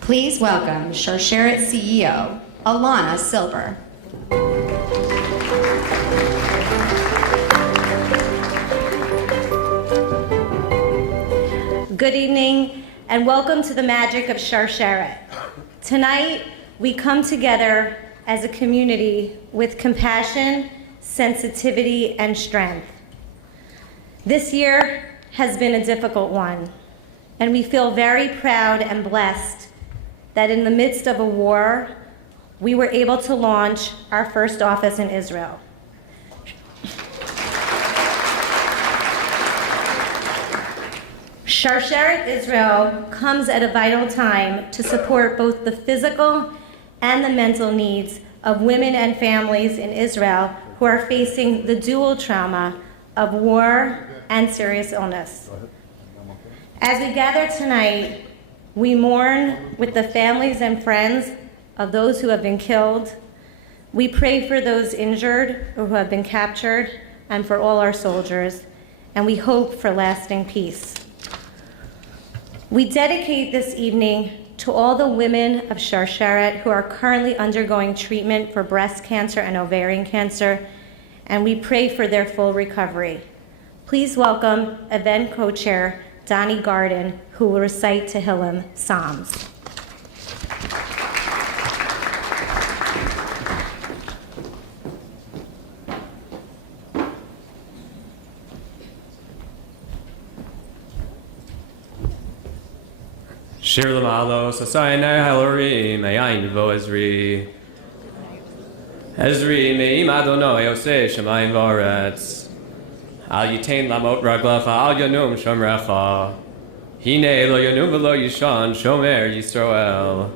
Please welcome Sharsheret CEO, Alana Silver. Good evening and welcome to the Magic of Sharsheret. Tonight, we come together as a community with compassion, sensitivity, and strength. This year has been a difficult one, and we feel very proud and blessed that in the midst of a war, we were able to launch our first office in Israel. Sharsheret Israel comes at a vital time to support both the physical and the mental needs of women and families in Israel who are facing the dual trauma of war and serious illness. As we gather tonight, we mourn with the families and friends of those who have been killed. We pray for those injured or who have been captured and for all our soldiers, and we hope for lasting peace. We dedicate this evening to all the women of Sharsheret who are currently undergoing treatment for breast cancer and ovarian cancer, and we pray for their full recovery. Please welcome event co-chair Donnie Garden, who will recite Tehillim Psalms. Shir l'malos, asayne halori, me'ayin vo Ezri. Ezri me'im Adonai Yoseh shemayim v'aretz. Al yitain lamot raglacha, al yanum shomrecha. Hine lo yanum v'lo yishan, shomer Yisrael.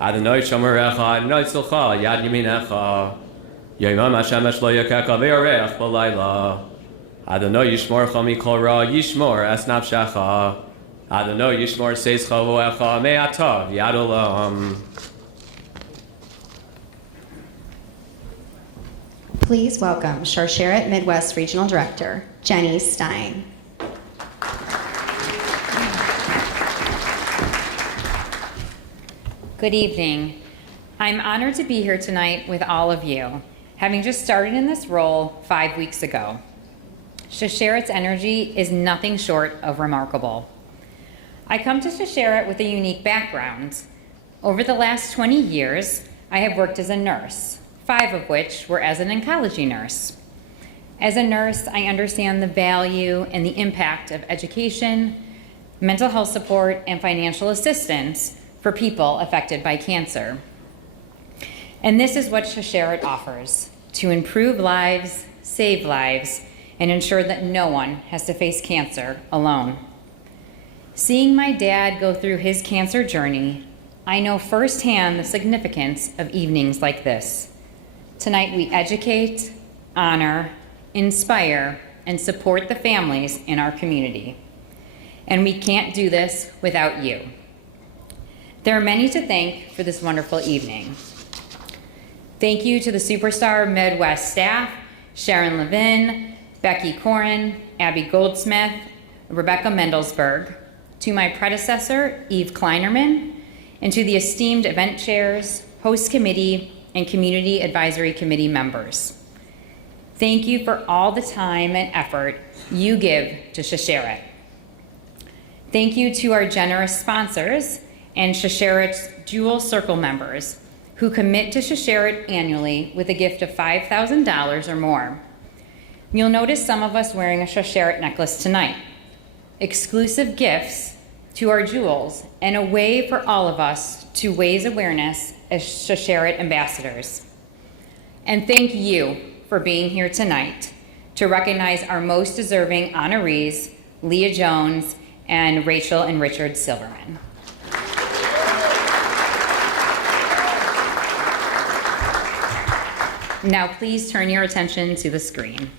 Adonai shomerecha, Adonai tzilcha, yad yaminecha. Yomam Hashemesh lo yakecha, ve'orech b'layla. Adonai yishmorcha mikol ra, yishmor es nafshecha. Adonai yishmor seischa v'oecha, me'ata v'yad olam. Please welcome Sharsheret Midwest Regional Director, Jenny Stein. Good evening. I'm honored to be here tonight with all of you, having just started in this role 5 weeks ago. Sharsheret's energy is nothing short of remarkable. I come to Sharsheret with a unique background. Over the last 20 years, I have worked as a nurse, 5 of which were as an oncology nurse. As a nurse, I understand the value and the impact of education, mental health support, and financial assistance for people affected by cancer. And this is what Sharsheret offers, to improve lives, save lives, and ensure that no one has to face cancer alone. Seeing my dad go through his cancer journey, I know firsthand the significance of evenings like this. Tonight we educate, honor, inspire, and support the families in our community. And we can't do this without you. There are many to thank for this wonderful evening. Thank you to the Superstar Midwest staff, Sharon Levin, Becky Corin, Abby Goldsmith, Rebecca Mendelsberg, to my predecessor, Eve Kleinerman, and to the esteemed event chairs, host committee, and community advisory committee members. Thank you for all the time and effort you give to Sharsheret. Thank you to our generous sponsors and Sharsheret's Jewel Circle members who commit to Sharsheret annually with a gift of $5,000 or more. You'll notice some of us wearing a Sharsheret necklace tonight. Exclusive gifts to our jewels and a way for all of us to raise awareness as Sharsheret ambassadors. And thank you for being here tonight to recognize our most deserving honorees, Leah Jones and Rachel and Richard Silverman. Now please turn your attention to the screen.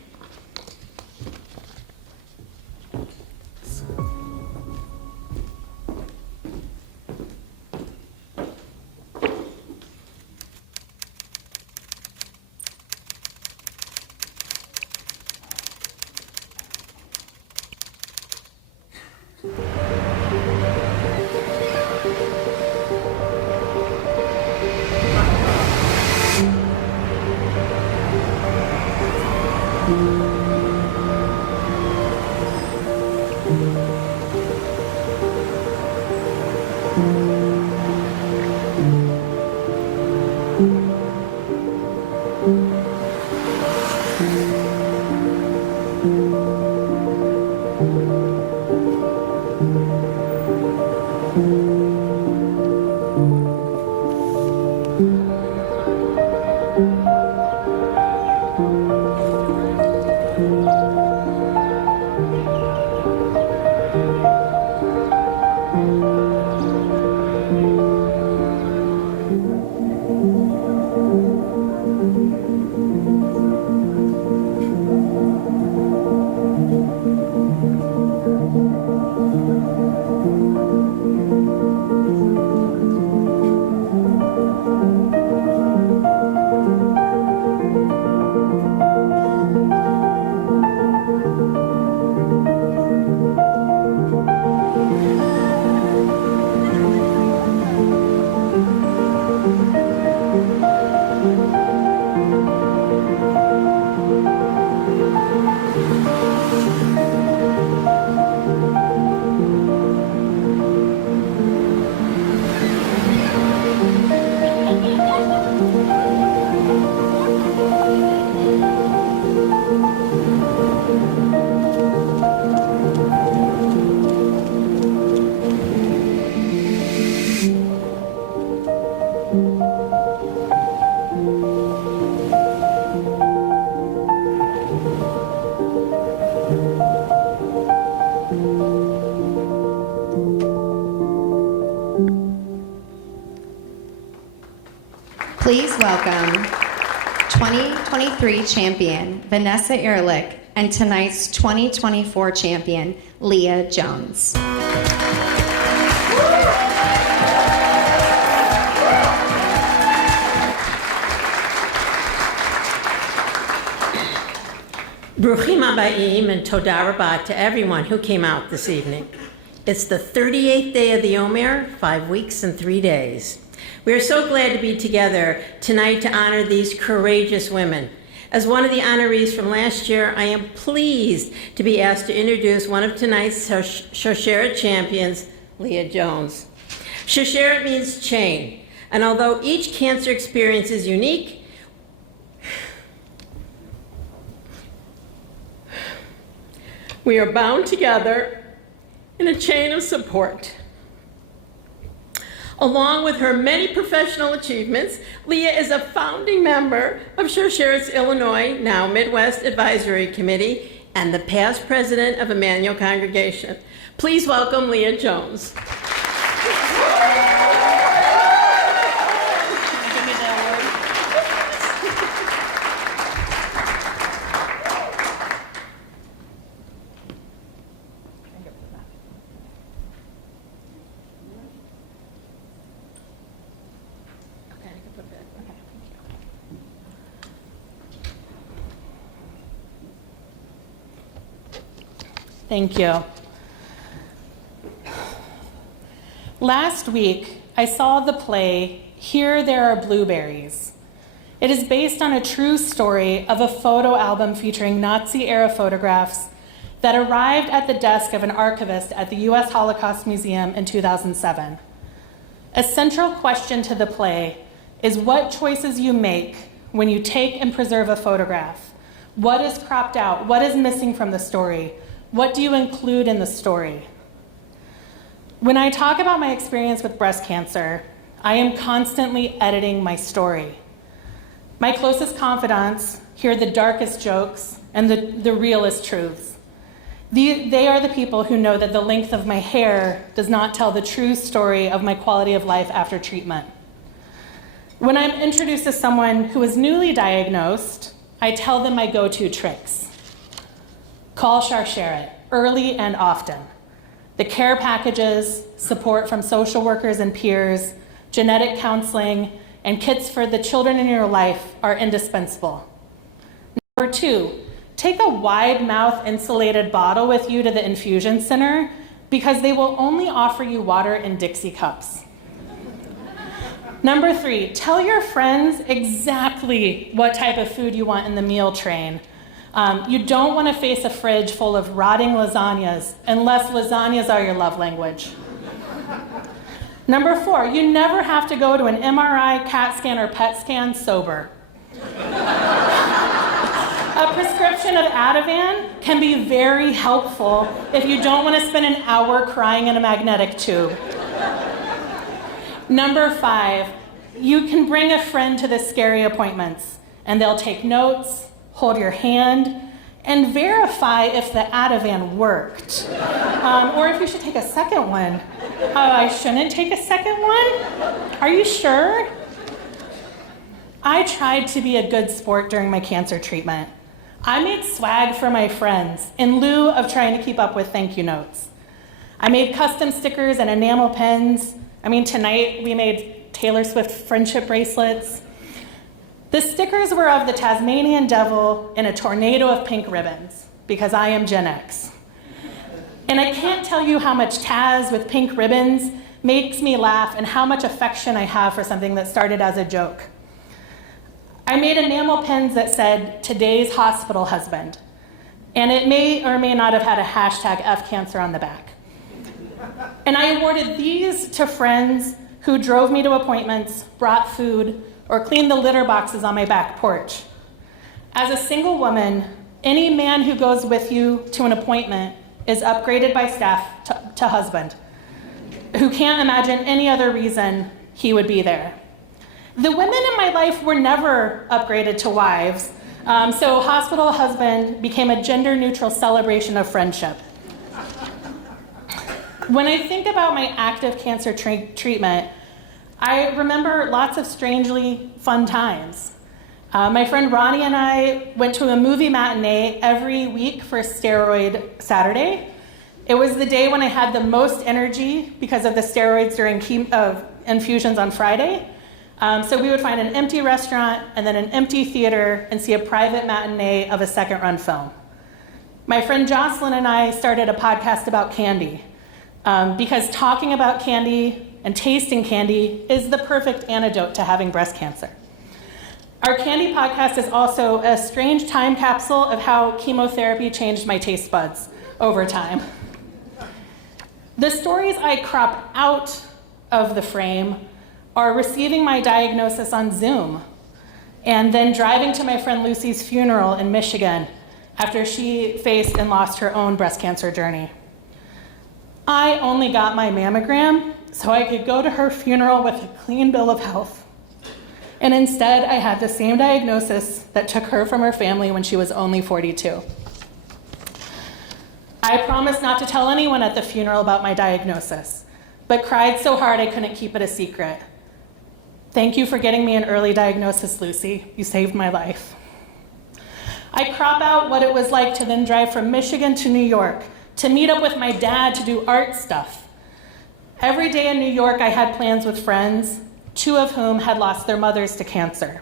Please welcome 2023 champion Vanessa Ehrlich and tonight's 2024 champion Leah Jones. Bruchim Abayim and Toda Rabah to everyone who came out this evening. It's the 38th day of the Omer, 5 weeks and 3 days. We are so glad to be together tonight to honor these courageous women. As one of the honorees from last year, I am pleased to be asked to introduce one of tonight's Sharsheret champions, Leah Jones. Sharsheret means chain, and although each cancer experience is unique, we are bound together in a chain of support. Along with her many professional achievements, Leah is a founding member of Sharsheret's Illinois, now Midwest Advisory Committee, and the past president of Emmanuel Congregation. Please welcome Leah Jones. Thank you. Last week, I saw the play, Here There Are Blueberries. It is based on a true story of a photo album featuring Nazi-era photographs that arrived at the desk of an archivist at the U.S. Holocaust Museum in 2007. A central question to the play is what choices you make when you take and preserve a photograph. What is cropped out? What is missing from the story? What do you include in the story? When I talk about my experience with breast cancer, I am constantly editing my story. My closest confidants hear the darkest jokes and the realest truths. They are the people who know that the length of my hair does not tell the true story of my quality of life after treatment. When I'm introduced to someone who is newly diagnosed, I tell them my go-to tricks. Call Sharsheret early and often. The care packages, support from social workers and peers, genetic counseling, and kits for the children in your life are indispensable. Number 2, take a wide-mouth insulated bottle with you to the infusion center because they will only offer you water in Dixie cups. Number 3, tell your friends exactly what type of food you want in the meal train. You don't want to face a fridge full of rotting lasagnas unless lasagnas are your love language. Number 4, you never have to go to an MRI, CAT scan, or PET scan sober. A prescription of Ativan can be very helpful if you don't want to spend an hour crying in a magnetic tube. Number 5, you can bring a friend to the scary appointments, and they'll take notes, hold your hand, and verify if the Ativan worked. Or if you should take a second one. I shouldn't take a second one? Are you sure? I tried to be a good sport during my cancer treatment. I made swag for my friends in lieu of trying to keep up with thank you notes. I made custom stickers and enamel pens. Tonight we made Taylor Swift friendship bracelets. The stickers were of the Tasmanian devil in a tornado of pink ribbons, because I am Gen X. And I can't tell you how much Taz with pink ribbons makes me laugh and how much affection I have for something that started as a joke. I made enamel pens that said, "Today's hospital husband," and it may or may not have had a hashtag #FCancer on the back. And I awarded these to friends who drove me to appointments, brought food, or cleaned the litter boxes on my back porch. As a single woman, any man who goes with you to an appointment is upgraded by staff to husband, who can't imagine any other reason he would be there. The women in my life were never upgraded to wives, so hospital husband became a gender-neutral celebration of friendship. When I think about my active cancer treatment, I remember lots of strangely fun times. My friend Ronnie and I went to a movie matinee every week for Steroid Saturday. It was the day when I had the most energy because of the steroids during infusions on Friday. So we would find an empty restaurant and then an empty theater and see a private matinee of a second-run film. My friend Jocelyn and I started a podcast about candy because talking about candy and tasting candy is the perfect antidote to having breast cancer. Our candy podcast is also a strange time capsule of how chemotherapy changed my taste buds over time. The stories I crop out of the frame are receiving my diagnosis on Zoom and then driving to my friend Lucy's funeral in Michigan after she faced and lost her own breast cancer journey. I only got my mammogram so I could go to her funeral with a clean bill of health. And instead, I had the same diagnosis that took her from her family when she was only 42. I promised not to tell anyone at the funeral about my diagnosis, but cried so hard I couldn't keep it a secret. Thank you for getting me an early diagnosis, Lucy. You saved my life. I crop out what it was like to then drive from Michigan to New York to meet up with my dad to do art stuff. Every day in New York, I had plans with friends, 2 of whom had lost their mothers to cancer.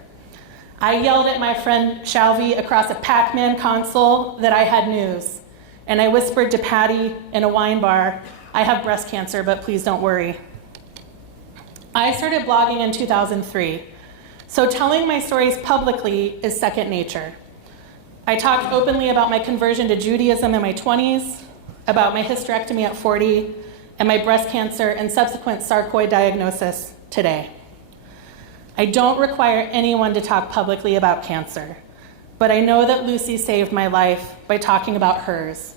I yelled at my friend Shalvi across a Pac-Man console that I had news, and I whispered to Patty in a wine bar, "I have breast cancer, but please don't worry." I started blogging in 2003, so telling my stories publicly is second nature. I talked openly about my conversion to Judaism in my 20s, about my hysterectomy at 40, and my breast cancer and subsequent sarcoid diagnosis today. I don't require anyone to talk publicly about cancer, but I know that Lucy saved my life by talking about hers,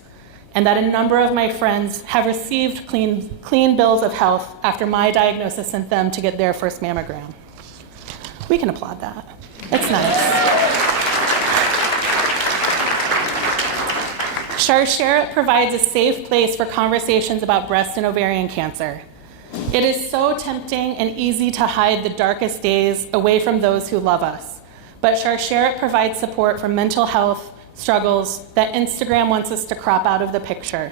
and that a number of my friends have received clean bills of health after my diagnosis sent them to get their first mammogram. We can applaud that. It's nice. Sharsheret provides a safe place for conversations about breast and ovarian cancer. It is so tempting and easy to hide the darkest days away from those who love us, but Sharsheret provides support for mental health struggles that Instagram wants us to crop out of the picture.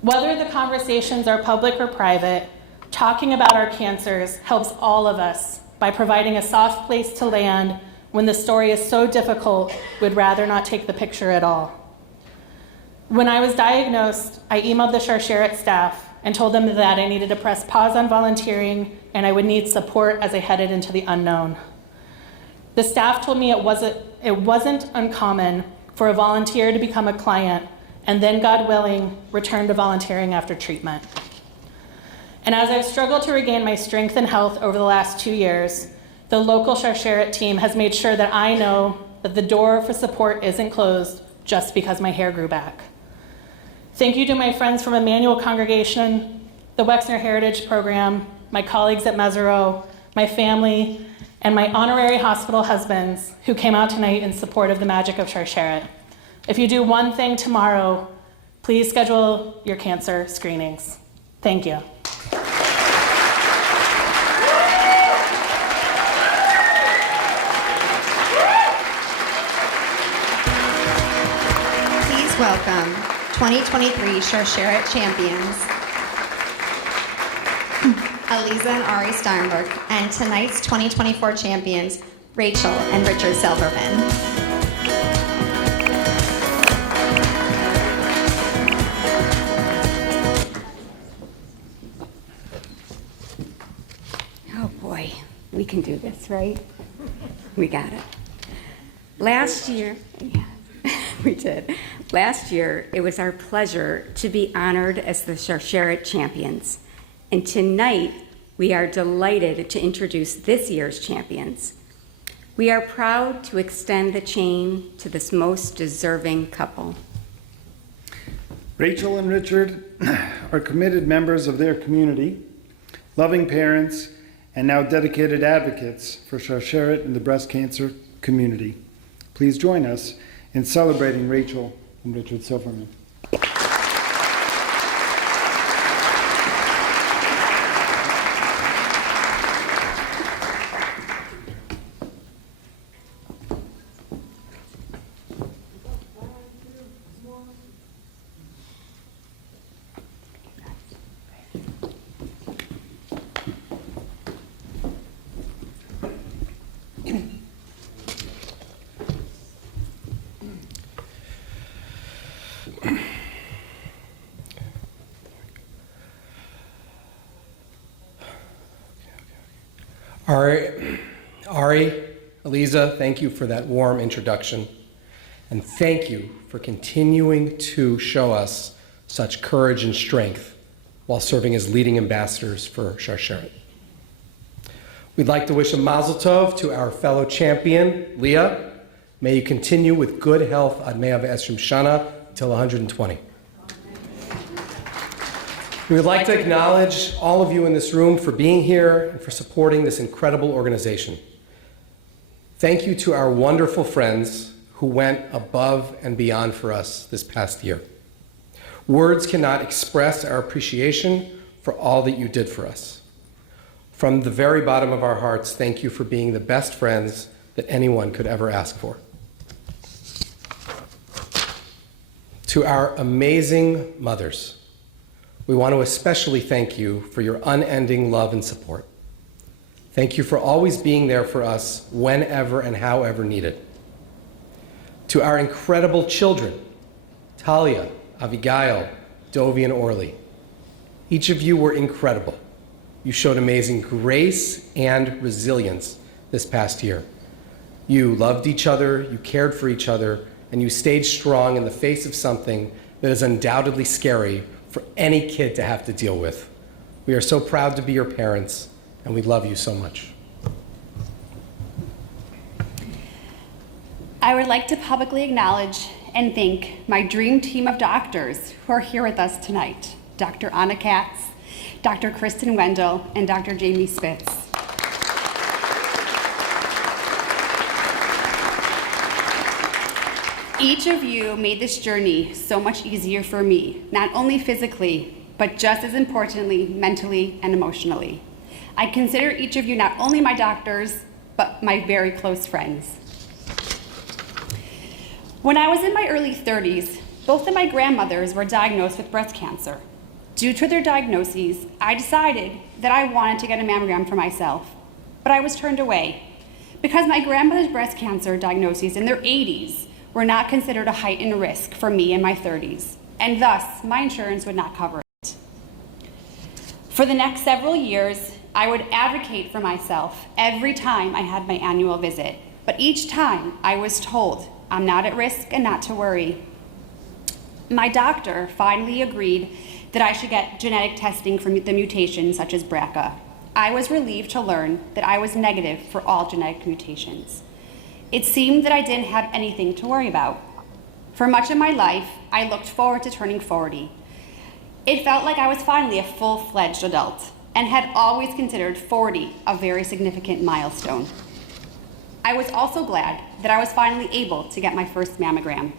Whether the conversations are public or private, talking about our cancers helps all of us by providing a soft place to land when the story is so difficult we'd rather not take the picture at all. When I was diagnosed, I emailed the Sharsheret staff and told them that I needed to press pause on volunteering and I would need support as I headed into the unknown. The staff told me it wasn't uncommon for a volunteer to become a client and then, God willing, return to volunteering after treatment. And as I've struggled to regain my strength and health over the last 2 years, the local Sharsheret team has made sure that I know that the door for support isn't closed just because my hair grew back. Thank you to my friends from Emmanuel Congregation, the Wexner Heritage Program, my colleagues at Mesereau, my family, and my honorary hospital husbands who came out tonight in support of the Magic of Sharsheret. If you do one thing tomorrow, please schedule your cancer screenings. Thank you. Please welcome 2023 Sharsheret champions, Aliza and Ari Steinberg, and tonight's 2024 champions, Rachel and Richard Silverman. Oh boy, we can do this, right? We got it. Last year, yeah, we did. Last year, it was our pleasure to be honored as the Sharsheret champions. And tonight, we are delighted to introduce this year's champions. We are proud to extend the chain to this most deserving couple. Rachel and Richard are committed members of their community, loving parents, and now dedicated advocates for Sharsheret and the breast cancer community. Please join us in celebrating Rachel and Richard Silverman. Ari, Aliza, thank you for that warm introduction. And thank you for continuing to show us such courage and strength while serving as leading ambassadors for Sharsheret. We'd like to wish a mazel tov to our fellow champion, Leah. May you continue with good health ad 120 shana until 120. We would like to acknowledge all of you in this room for being here and for supporting this incredible organization. Thank you to our wonderful friends who went above and beyond for us this past year. Words cannot express our appreciation for all that you did for us. From the very bottom of our hearts, thank you for being the best friends that anyone could ever ask for. To our amazing mothers, we want to especially thank you for your unending love and support. Thank you for always being there for us whenever and however needed. To our incredible children, Talia, Abigail, Dovi, and Orly, each of you were incredible. You showed amazing grace and resilience this past year. You loved each other, you cared for each other, and you stayed strong in the face of something that is undoubtedly scary for any kid to have to deal with. We are so proud to be your parents, and we love you so much. I would like to publicly acknowledge and thank my dream team of doctors who are here with us tonight, Dr. Anna Katz, Dr. Kristen Wendell, and Dr. Jamie Spitz. Each of you made this journey so much easier for me, not only physically, but just as importantly, mentally and emotionally. I consider each of you not only my doctors, but my very close friends. When I was in my early 30s, both of my grandmothers were diagnosed with breast cancer. Due to their diagnoses, I decided that I wanted to get a mammogram for myself, but I was turned away because my grandmother's breast cancer diagnoses in their 80s were not considered a heightened risk for me in my 30s, and thus my insurance would not cover it. For the next several years, I would advocate for myself every time I had my annual visit, but each time I was told I'm not at risk and not to worry. My doctor finally agreed that I should get genetic testing for the mutations such as BRCA. I was relieved to learn that I was negative for all genetic mutations. It seemed that I didn't have anything to worry about. For much of my life, I looked forward to turning 40. It felt like I was finally a full-fledged adult and had always considered 40 a very significant milestone. I was also glad that I was finally able to get my first mammogram.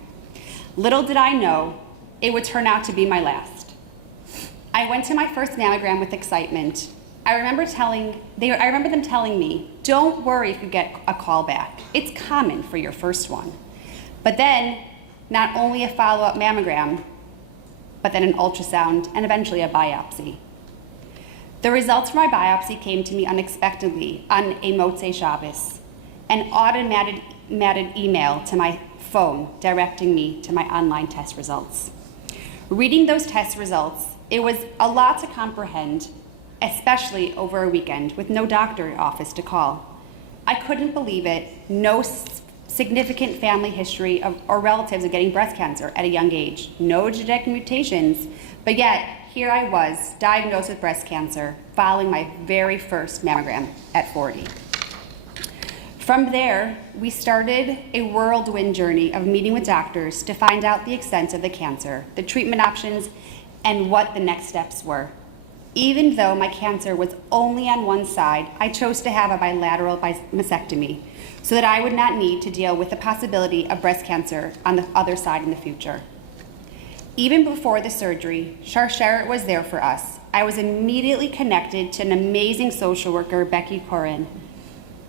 Little did I know it would turn out to be my last. I went to my first mammogram with excitement. I remember them telling me, don't worry if you get a call back. It's common for your first one. But then, not only a follow-up mammogram, but then an ultrasound and eventually a biopsy. The results from my biopsy came to me unexpectedly on a Motzei Shabbos, an automated email to my phone directing me to my online test results. Reading those test results, it was a lot to comprehend, especially over a weekend with no doctor office to call. I couldn't believe it. No significant family history or relatives of getting breast cancer at a young age. No genetic mutations, but yet here I was, diagnosed with breast cancer, following my very first mammogram at 40. From there, we started a whirlwind journey of meeting with doctors to find out the extent of the cancer, the treatment options, and what the next steps were. Even though my cancer was only on one side, I chose to have a bilateral mastectomy so that I would not need to deal with the possibility of breast cancer on the other side in the future. Even before the surgery, Sharsheret was there for us. I was immediately connected to an amazing social worker, Becky Corin,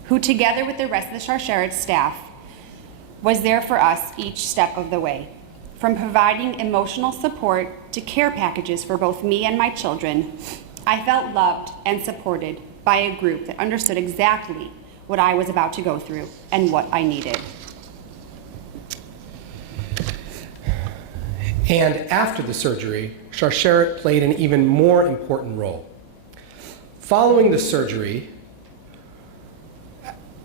who together with the rest of the Sharsheret staff was there for us each step of the way. From providing emotional support to care packages for both me and my children, I felt loved and supported by a group that understood exactly what I was about to go through and what I needed. And after the surgery, Sharsheret played an even more important role. Following the surgery,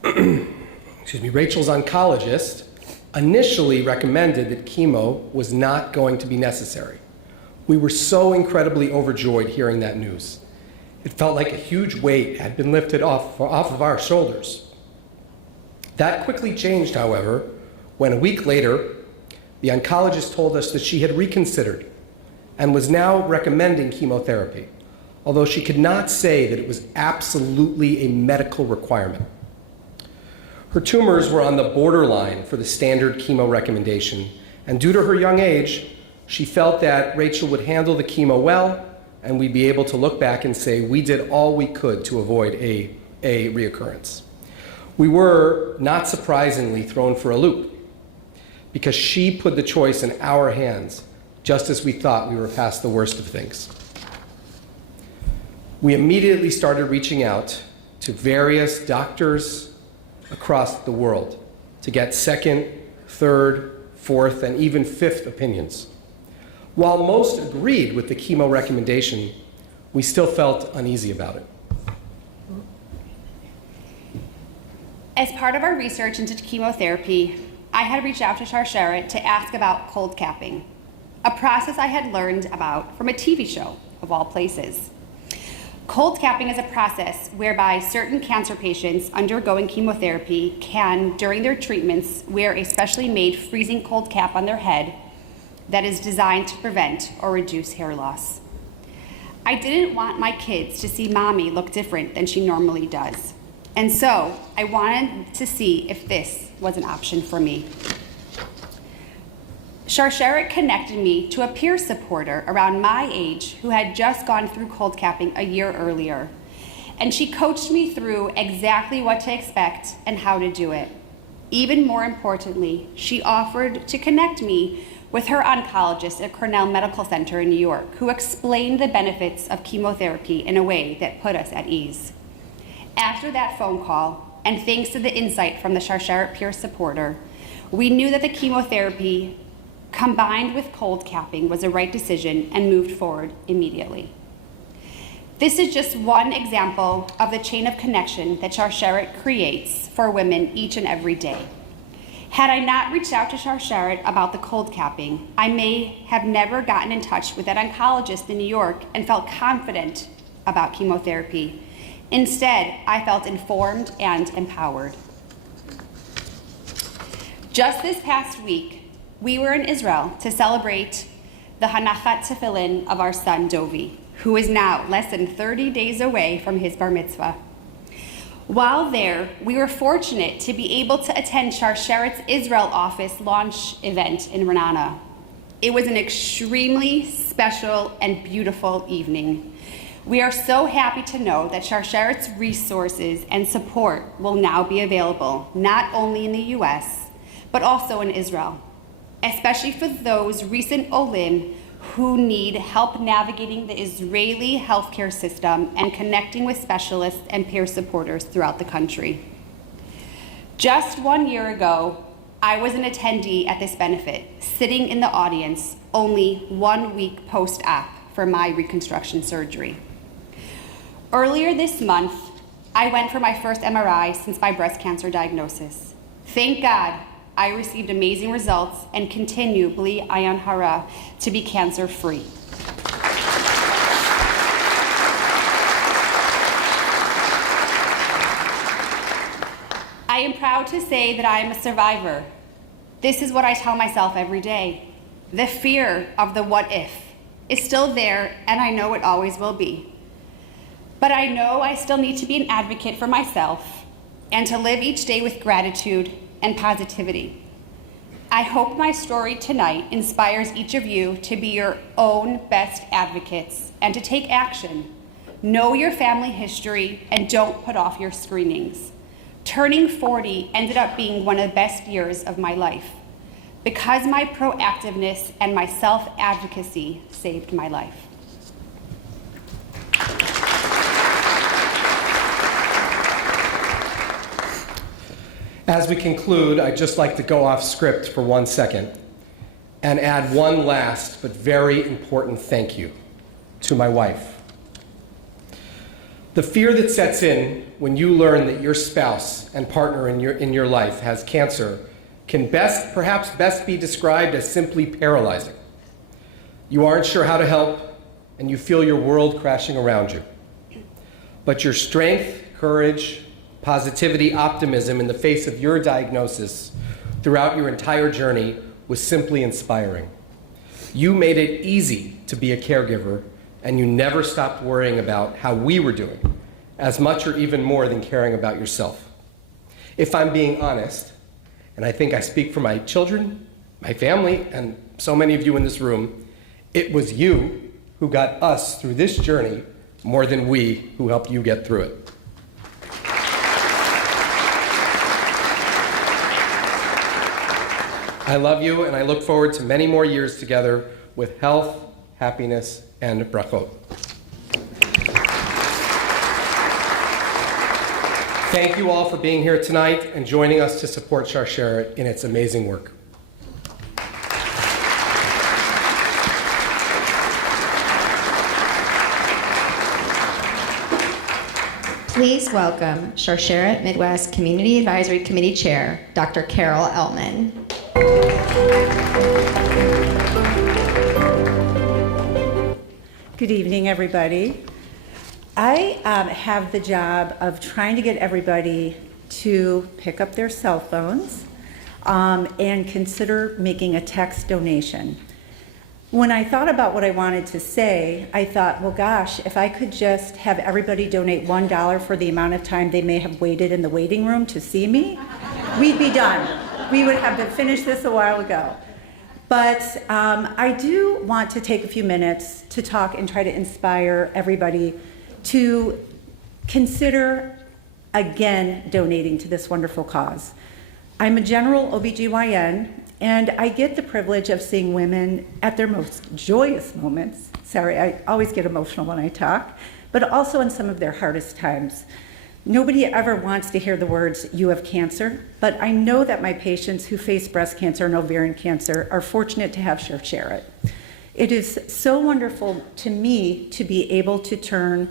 Rachel's oncologist initially recommended that chemo was not going to be necessary. We were so incredibly overjoyed hearing that news. It felt like a huge weight had been lifted off of our shoulders. That quickly changed, however, when a week later, the oncologist told us that she had reconsidered and was now recommending chemotherapy, although she could not say that it was absolutely a medical requirement. Her tumors were on the borderline for the standard chemo recommendation, and due to her young age, she felt that Rachel would handle the chemo well, and we'd be able to look back and say we did all we could to avoid a reoccurrence. We were, not surprisingly, thrown for a loop, because she put the choice in our hands, just as we thought we were past the worst of things. We immediately started reaching out to various doctors across the world to get second, third, fourth, and even fifth opinions. While most agreed with the chemo recommendation, we still felt uneasy about it. As part of our research into chemotherapy, I had reached out to Sharsheret to ask about cold capping, a process I had learned about from a TV show, of all places. Cold capping is a process whereby certain cancer patients undergoing chemotherapy can, during their treatments, wear a specially made freezing cold cap on their head that is designed to prevent or reduce hair loss. I didn't want my kids to see mommy look different than she normally does. And so I wanted to see if this was an option for me. Sharsheret connected me to a peer supporter around my age who had just gone through cold capping a year earlier. And she coached me through exactly what to expect and how to do it. Even more importantly, she offered to connect me with her oncologist at Cornell Medical Center in New York, who explained the benefits of chemotherapy in a way that put us at ease. After that phone call, and thanks to the insight from the Sharsheret peer supporter, we knew that the chemotherapy combined with cold capping was the right decision and moved forward immediately. This is just one example of the chain of connection that Sharsheret creates for women each and every day. Had I not reached out to Sharsheret about the cold capping, I may have never gotten in touch with that oncologist in New York and felt confident about chemotherapy. Instead, I felt informed and empowered. Just this past week, we were in Israel to celebrate the Hanachat Tefillin of our son Dovi, who is now less than 30 days away from his bar mitzvah. While there, we were fortunate to be able to attend Sharsheret's Israel office launch event in Ra'anana. It was an extremely special and beautiful evening. We are so happy to know that Sharsheret's resources and support will now be available, not only in the US, but also in Israel, especially for those recent Olim who need help navigating the Israeli healthcare system and connecting with specialists and peer supporters throughout the country. Just 1 year ago, I was an attendee at this benefit, sitting in the audience only 1 week post-op for my reconstruction surgery. Earlier this month, I went for my first MRI since my breast cancer diagnosis. Thank God, I received amazing results and continue, Bli Ayan Hara, to be cancer-free. I am proud to say that I am a survivor. This is what I tell myself every day. The fear of the what if is still there, and I know it always will be. But I know I still need to be an advocate for myself and to live each day with gratitude and positivity. I hope my story tonight inspires each of you to be your own best advocates and to take action. Know your family history and don't put off your screenings. Turning 40 ended up being one of the best years of my life because my proactiveness and my self-advocacy saved my life. As we conclude, I'd just like to go off script for 1 second and add one last but very important thank you to my wife. The fear that sets in when you learn that your spouse and partner in your life has cancer can perhaps best be described as simply paralyzing. You aren't sure how to help, and you feel your world crashing around you. But your strength, courage, positivity, optimism in the face of your diagnosis throughout your entire journey was simply inspiring. You made it easy to be a caregiver, and you never stopped worrying about how we were doing, as much or even more than caring about yourself. If I'm being honest, and I think I speak for my children, my family, and so many of you in this room, it was you who got us through this journey more than we who helped you get through it. I love you, and I look forward to many more years together with health, happiness, and brachot. Thank you all for being here tonight and joining us to support Sharsheret in its amazing work. Please welcome Sharsheret Midwest Community Advisory Committee Chair, Dr. Carol Eltman. Good evening, everybody. I have the job of trying to get everybody to pick up their cell phones and consider making a text donation. When I thought about what I wanted to say, I thought, well, gosh, if I could just have everybody donate $1 for the amount of time they may have waited in the waiting room to see me, we'd be done. We would have been finished this a while ago. But I do want to take a few minutes to talk and try to inspire everybody to consider, again, donating to this wonderful cause. I'm a general OBGYN, and I get the privilege of seeing women at their most joyous moments. Sorry, I always get emotional when I talk, but also in some of their hardest times. Nobody ever wants to hear the words, "you have cancer," but I know that my patients who face breast cancer and ovarian cancer are fortunate to have Sharsheret. It is so wonderful to me to be able to turn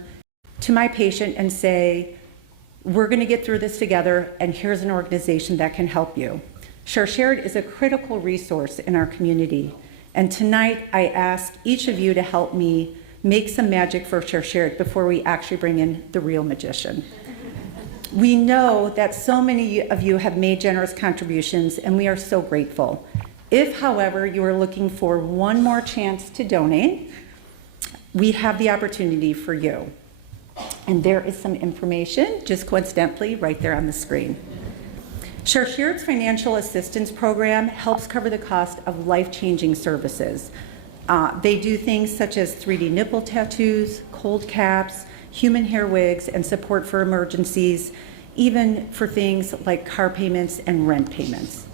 to my patient and say, we're gonna get through this together, and here's an organization that can help you. Sharsheret is a critical resource in our community, and tonight I ask each of you to help me make some magic for Sharsheret before we actually bring in the real magician. We know that so many of you have made generous contributions, and we are so grateful. If, however, you are looking for one more chance to donate, we have the opportunity for you. And there is some information, just coincidentally, right there on the screen. Sharsheret's financial assistance program helps cover the cost of life-changing services. They do things such as 3D nipple tattoos, cold caps, human hair wigs, and support for emergencies, even for things like car payments and rent payments.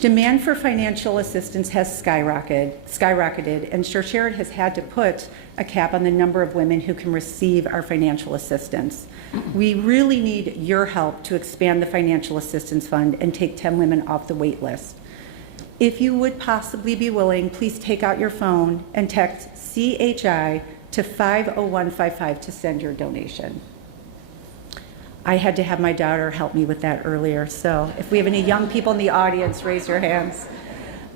Demand for financial assistance has skyrocketed, and Sharsheret has had to put a cap on the number of women who can receive our financial assistance. We really need your help to expand the financial assistance fund and take 10 women off the wait list. If you would possibly be willing, please take out your phone and text CHI to 50155 to send your donation. I had to have my daughter help me with that earlier, so if we have any young people in the audience, raise your hands.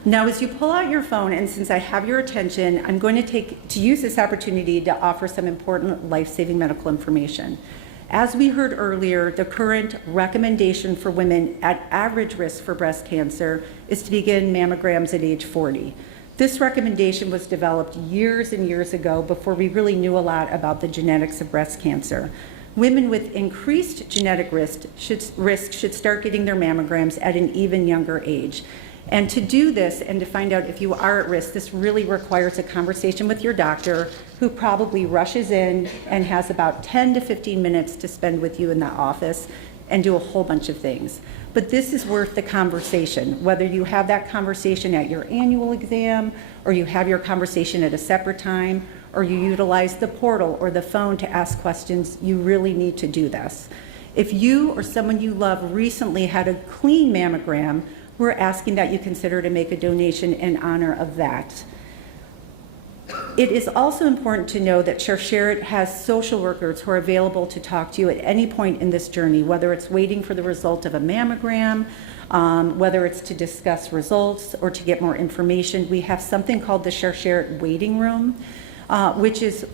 Now, as you pull out your phone, and since I have your attention, I'm going to use this opportunity to offer some important life-saving medical information. As we heard earlier, the current recommendation for women at average risk for breast cancer is to begin mammograms at age 40. This recommendation was developed years and years ago before we really knew a lot about the genetics of breast cancer. Women with increased genetic risk should start getting their mammograms at an even younger age. And to do this and to find out if you are at risk, this really requires a conversation with your doctor, who probably rushes in and has about 10 to 15 minutes to spend with you in the office and do a whole bunch of things. But this is worth the conversation, whether you have that conversation at your annual exam, or you have your conversation at a separate time, or you utilize the portal or the phone to ask questions. You really need to do this. If you or someone you love recently had a clean mammogram, we're asking that you consider to make a donation in honor of that. It is also important to know that Sharsheret has social workers who are available to talk to you at any point in this journey, whether it's waiting for the result of a mammogram, whether it's to discuss results or to get more information. We have something called the Sharsheret waiting room, which is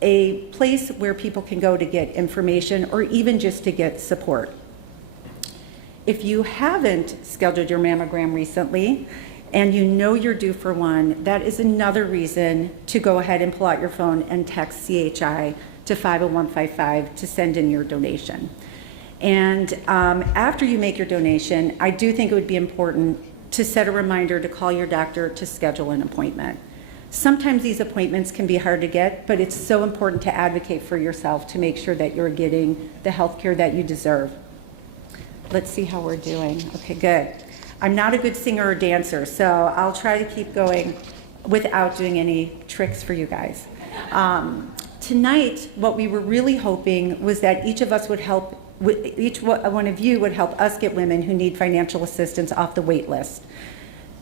a place where people can go to get information or even just to get support. If you haven't scheduled your mammogram recently and you know you're due for one, that is another reason to go ahead and pull out your phone and text CHI to 50155 to send in your donation. And after you make your donation, I do think it would be important to set a reminder to call your doctor to schedule an appointment. Sometimes these appointments can be hard to get, but it's so important to advocate for yourself to make sure that you're getting the health care that you deserve. Let's see how we're doing. Okay, good. I'm not a good singer or dancer, so I'll try to keep going without doing any tricks for you guys. Tonight, what we were really hoping was that each of us would help, each one of you would help us get women who need financial assistance off the wait list.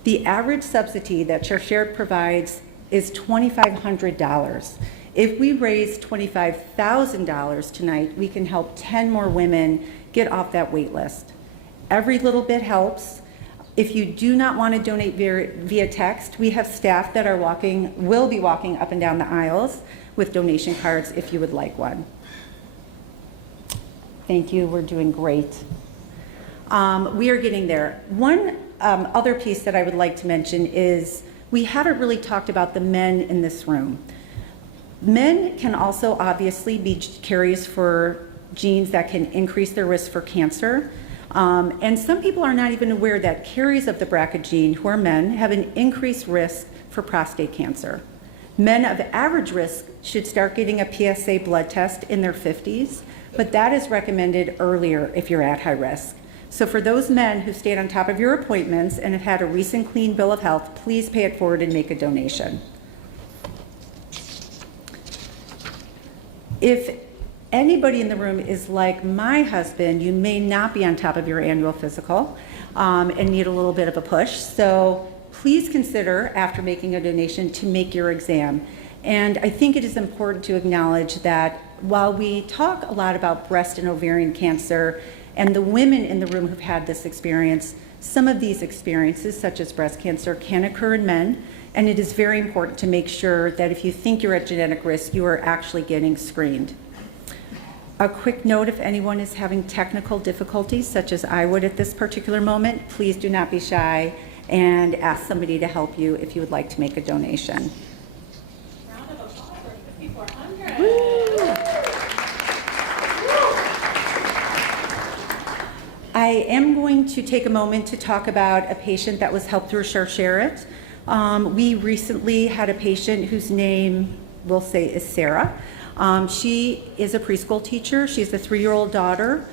The average subsidy that Sharsheret provides is $2,500. If we raise $25,000 tonight, we can help 10 more women get off that wait list. Every little bit helps. If you do not want to donate via text, we have staff that will be walking up and down the aisles with donation cards if you would like one. Thank you, we're doing great. We are getting there. One other piece that I would like to mention is we haven't really talked about the men in this room. Men can also obviously be carriers for genes that can increase their risk for cancer. And some people are not even aware that carriers of the BRCA gene, who are men, have an increased risk for prostate cancer. Men of average risk should start getting a PSA blood test in their 50s, but that is recommended earlier if you're at high risk. So for those men who stayed on top of your appointments and have had a recent clean bill of health, please pay it forward and make a donation. If anybody in the room is like my husband, you may not be on top of your annual physical and need a little bit of a push. So please consider, after making a donation, to make your exam. And I think it is important to acknowledge that while we talk a lot about breast and ovarian cancer And the women in the room who've had this experience, some of these experiences, such as breast cancer, can occur in men, and it is very important to make sure that if you think you're at genetic risk, you are actually getting screened. A quick note, if anyone is having technical difficulties, such as I would at this particular moment, please do not be shy and ask somebody to help you if you would like to make a donation. Round of applause for 5,400. I am going to take a moment to talk about a patient that was helped through Sharsheret. We recently had a patient whose name we'll say is Sarah. She is a preschool teacher. She has a 3-year-old daughter.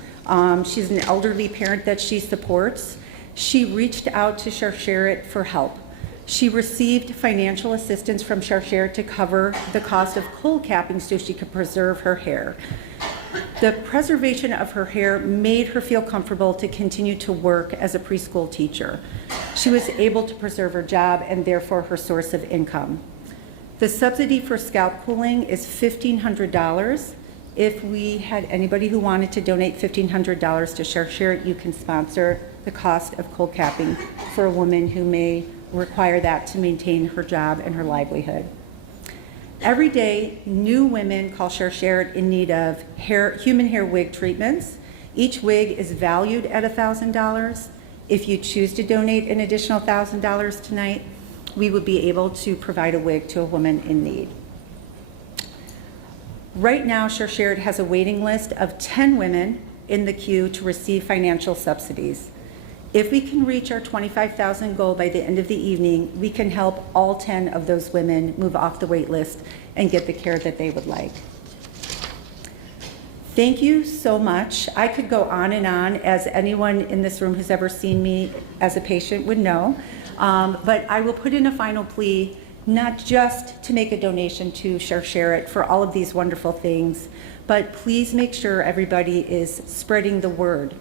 She's an elderly parent that she supports. She reached out to Sharsheret for help. She received financial assistance from Sharsheret to cover the cost of cold capping so she could preserve her hair. The preservation of her hair made her feel comfortable to continue to work as a preschool teacher. She was able to preserve her job and therefore her source of income. The subsidy for scalp cooling is $1,500. If we had anybody who wanted to donate $1,500 to Sharsheret, you can sponsor the cost of cold capping for a woman who may require that to maintain her job and her livelihood. Every day, new women call Sharsheret in need of human hair wig treatments. Each wig is valued at $1,000. If you choose to donate an additional $1,000 tonight, we would be able to provide a wig to a woman in need. Right now, Sharsheret has a waiting list of 10 women in the queue to receive financial subsidies. If we can reach our $25,000 goal by the end of the evening, we can help all 10 of those women move off the wait list and get the care that they would like. Thank you so much. I could go on and on, as anyone in this room who's ever seen me as a patient would know, but I will put in a final plea, not just to make a donation to Sharsheret for all of these wonderful things, but please make sure everybody is spreading the word.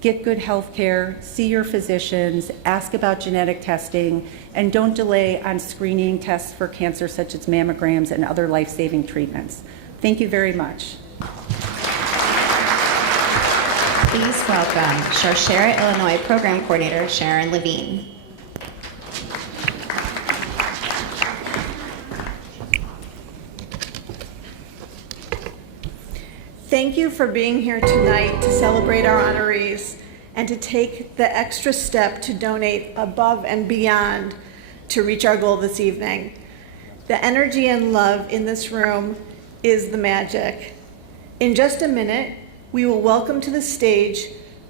Get good health care, see your physicians, ask about genetic testing, and don't delay on screening tests for cancer such as mammograms and other life-saving treatments. Thank you very much. Please welcome Sharsheret, Illinois Program Coordinator Sharon Levine. Thank you for being here tonight to celebrate our honorees and to take the extra step to donate above and beyond to reach our goal this evening. The energy and love in this room is the magic. In just a minute, we will welcome to the stage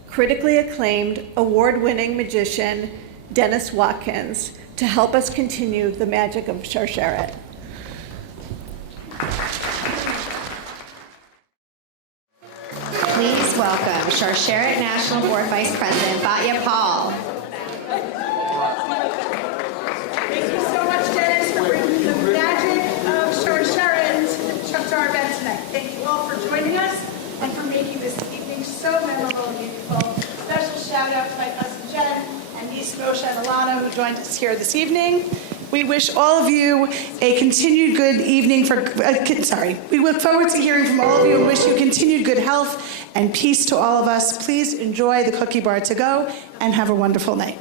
critically acclaimed, award-winning magician Dennis Watkins to help us continue the magic of Sharsheret. Please welcome Sharsheret National Board Vice President Batya Paul. Thank you so much, Dennis, for bringing the magic of Sharsheret to our event tonight. Thank you all for joining us and for making this evening so memorable and beautiful. Special shout out to my cousin Jen and niece Moshe and Alana who joined us here this evening. We wish all of you a continued good evening we look forward to hearing from all of you and wish you continued good health and peace to all of us. Please enjoy the cookie bar to go and have a wonderful night.